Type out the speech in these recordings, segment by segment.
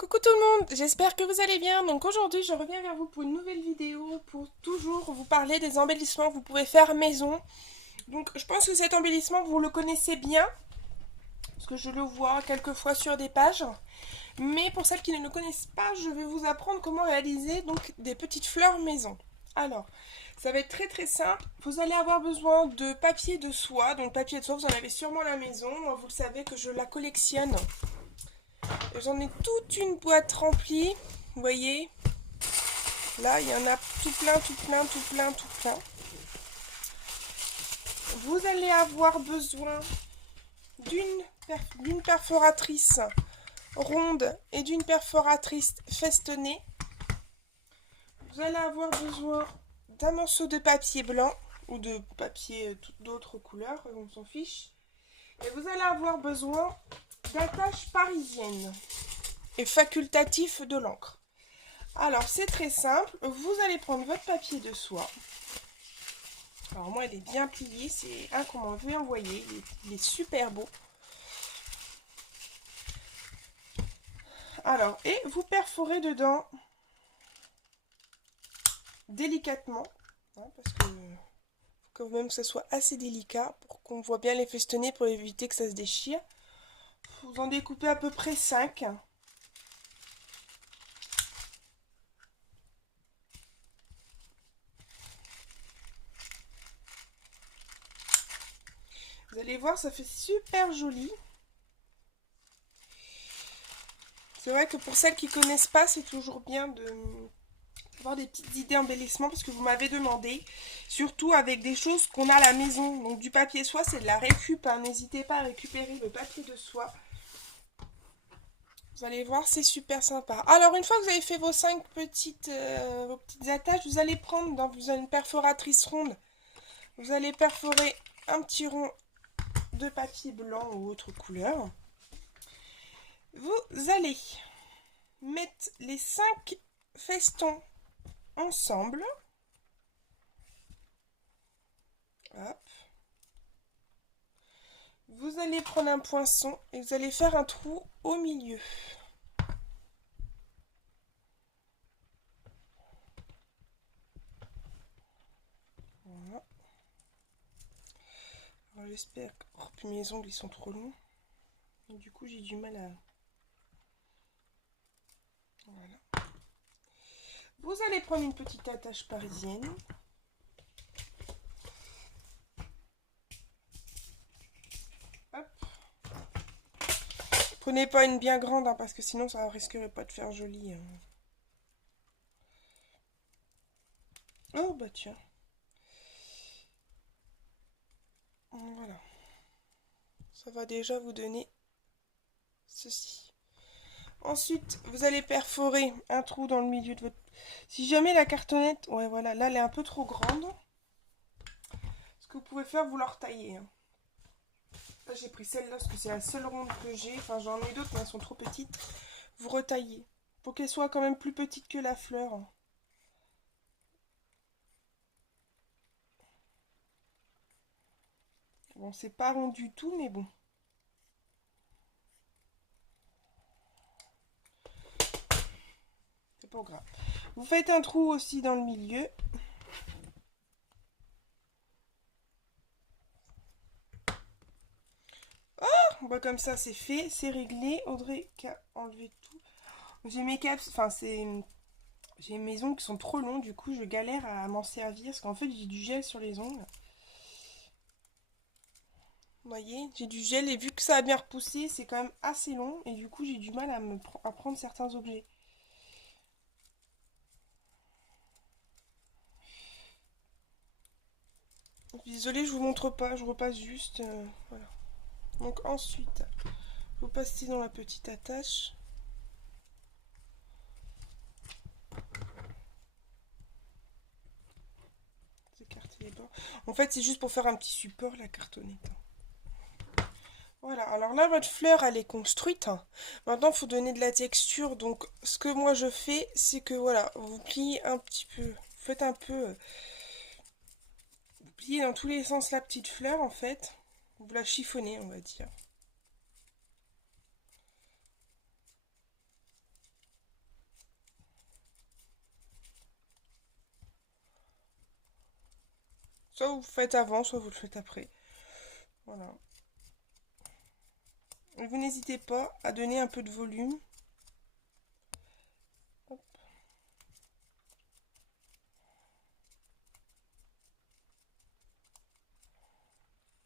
Coucou tout le monde, j'espère que vous allez bien. Donc aujourd'hui je reviens vers vous pour une nouvelle vidéo pour toujours vous parler des embellissements que vous pouvez faire maison. Donc je pense que cet embellissement vous le connaissez bien, parce que je le vois quelquefois sur des pages. Mais pour celles qui ne le connaissent pas, je vais vous apprendre comment réaliser donc des petites fleurs maison. Alors, ça va être très très simple. Vous allez avoir besoin de papier de soie. Donc papier de soie, vous en avez sûrement à la maison. Moi, vous le savez que je la collectionne. J'en ai toute une boîte remplie. Vous voyez, là, il y en a tout plein, tout plein, tout plein, tout plein. Vous allez avoir besoin d'une perforatrice ronde et d'une perforatrice festonnée. Vous allez avoir besoin d'un morceau de papier blanc ou de papier d'autres couleurs, on s'en fiche. Et vous allez avoir besoin d'attache parisienne et facultatif de l'encre. Alors c'est très simple, vous allez prendre votre papier de soie. Alors moi il est bien plié, c'est un qu'on m'avait envoyé, il est super beau. Alors, et vous perforez dedans délicatement, hein, parce que faut quand même que ça soit assez délicat pour qu'on voit bien les festonnés pour éviter que ça se déchire. Vous en découpez à peu près 5. Vous allez voir, ça fait super joli. C'est vrai que pour celles qui ne connaissent pas, c'est toujours bien d'avoir des petites idées embellissements parce que vous m'avez demandé, surtout avec des choses qu'on a à la maison. Donc du papier soie, c'est de la récup, hein. N'hésitez pas à récupérer le papier de soie. Vous allez voir, c'est super sympa. Alors, une fois que vous avez fait vos petites attaches, vous allez prendre dans une perforatrice ronde. Vous allez perforer un petit rond de papier blanc ou autre couleur. Vous allez mettre les 5 festons ensemble. Hop. Vous allez prendre un poinçon et vous allez faire un trou au milieu. Voilà. Alors j'espère que... Oh, puis mes ongles ils sont trop longs. Et du coup j'ai du mal à... Voilà. Vous allez prendre une petite attache parisienne. Hop. Prenez pas une bien grande, hein, parce que sinon ça risquerait pas de faire joli. Hein. Oh bah tiens. Voilà. Ça va déjà vous donner ceci. Ensuite, vous allez perforer un trou dans le milieu de votre... Si jamais la cartonnette... Ouais, voilà, là elle est un peu trop grande. Ce que vous pouvez faire, vous la retaillez. Hein. Là j'ai pris celle-là parce que c'est la seule ronde que j'ai. Enfin j'en ai d'autres mais elles sont trop petites. Vous retaillez. Pour qu'elle soit quand même plus petite que la fleur. Bon, c'est pas rond du tout, mais bon. C'est pas grave. Vous faites un trou aussi dans le milieu. Bah comme ça c'est fait, c'est réglé. Audrey qui a enlevé tout. J'ai mes caps, enfin c'est... J'ai mes ongles qui sont trop longs, du coup je galère à m'en servir parce qu'en fait j'ai du gel sur les ongles. Vous voyez, j'ai du gel et vu que ça a bien repoussé, c'est quand même assez long et du coup j'ai du mal à prendre certains objets. Désolée, je vous montre pas, je repasse juste. Voilà. Donc ensuite, vous passez dans la petite attache. Écartez les bords. En fait, c'est juste pour faire un petit support la cartonnette. Voilà, alors là, votre fleur, elle est construite. Maintenant, il faut donner de la texture. Donc, ce que moi, je fais, c'est que, voilà, vous pliez un petit peu. Vous faites un peu... Vous pliez dans tous les sens la petite fleur, en fait. Vous la chiffonnez, on va dire. Soit vous le faites avant, soit vous le faites après. Voilà. Et vous n'hésitez pas à donner un peu de volume. Hop.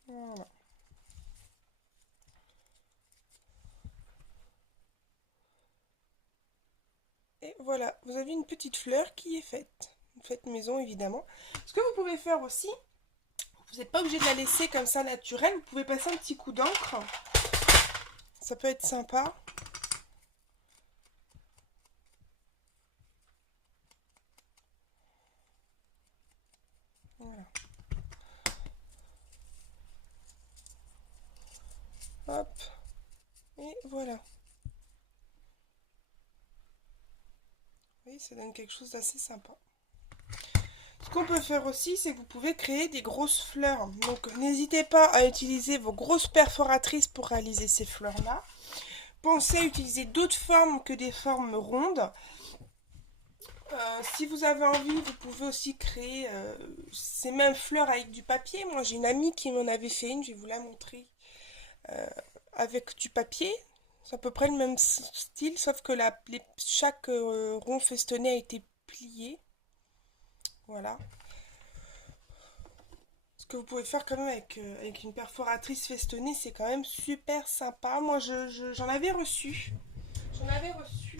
Voilà. Et voilà, vous avez une petite fleur qui est faite. Faite maison évidemment. Ce que vous pouvez faire aussi, vous n'êtes pas obligé de la laisser comme ça naturelle. Vous pouvez passer un petit coup d'encre. Ça peut être sympa. Voilà. Hop. Et voilà. Oui, ça donne quelque chose d'assez sympa. Ce qu'on peut faire aussi, c'est que vous pouvez créer des grosses fleurs. Donc n'hésitez pas à utiliser vos grosses perforatrices pour réaliser ces fleurs-là. Pensez à utiliser d'autres formes que des formes rondes. Si vous avez envie, vous pouvez aussi créer ces mêmes fleurs avec du papier. Moi, j'ai une amie qui m'en avait fait une, je vais vous la montrer. Avec du papier, c'est à peu près le même style, sauf que chaque rond festonné a été plié. Voilà. Ce que vous pouvez faire quand même avec une perforatrice festonnée, c'est quand même super sympa. Moi, j'en avais reçu. J'en avais reçu.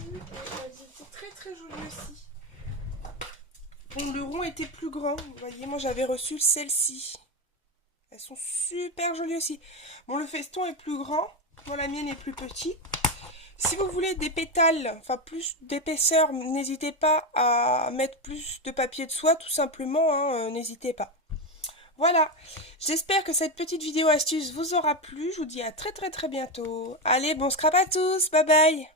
Elles étaient très très jolies aussi. Bon, le rond était plus grand. Vous voyez, moi j'avais reçu celle-ci. Elles sont super jolies aussi. Bon, le feston est plus grand. Moi, la mienne est plus petite. Si vous voulez des pétales, enfin plus d'épaisseur, n'hésitez pas à mettre plus de papier de soie, tout simplement, hein, n'hésitez pas. Voilà, j'espère que cette petite vidéo astuce vous aura plu. Je vous dis à très très très bientôt. Allez, bon scrap à tous, bye bye.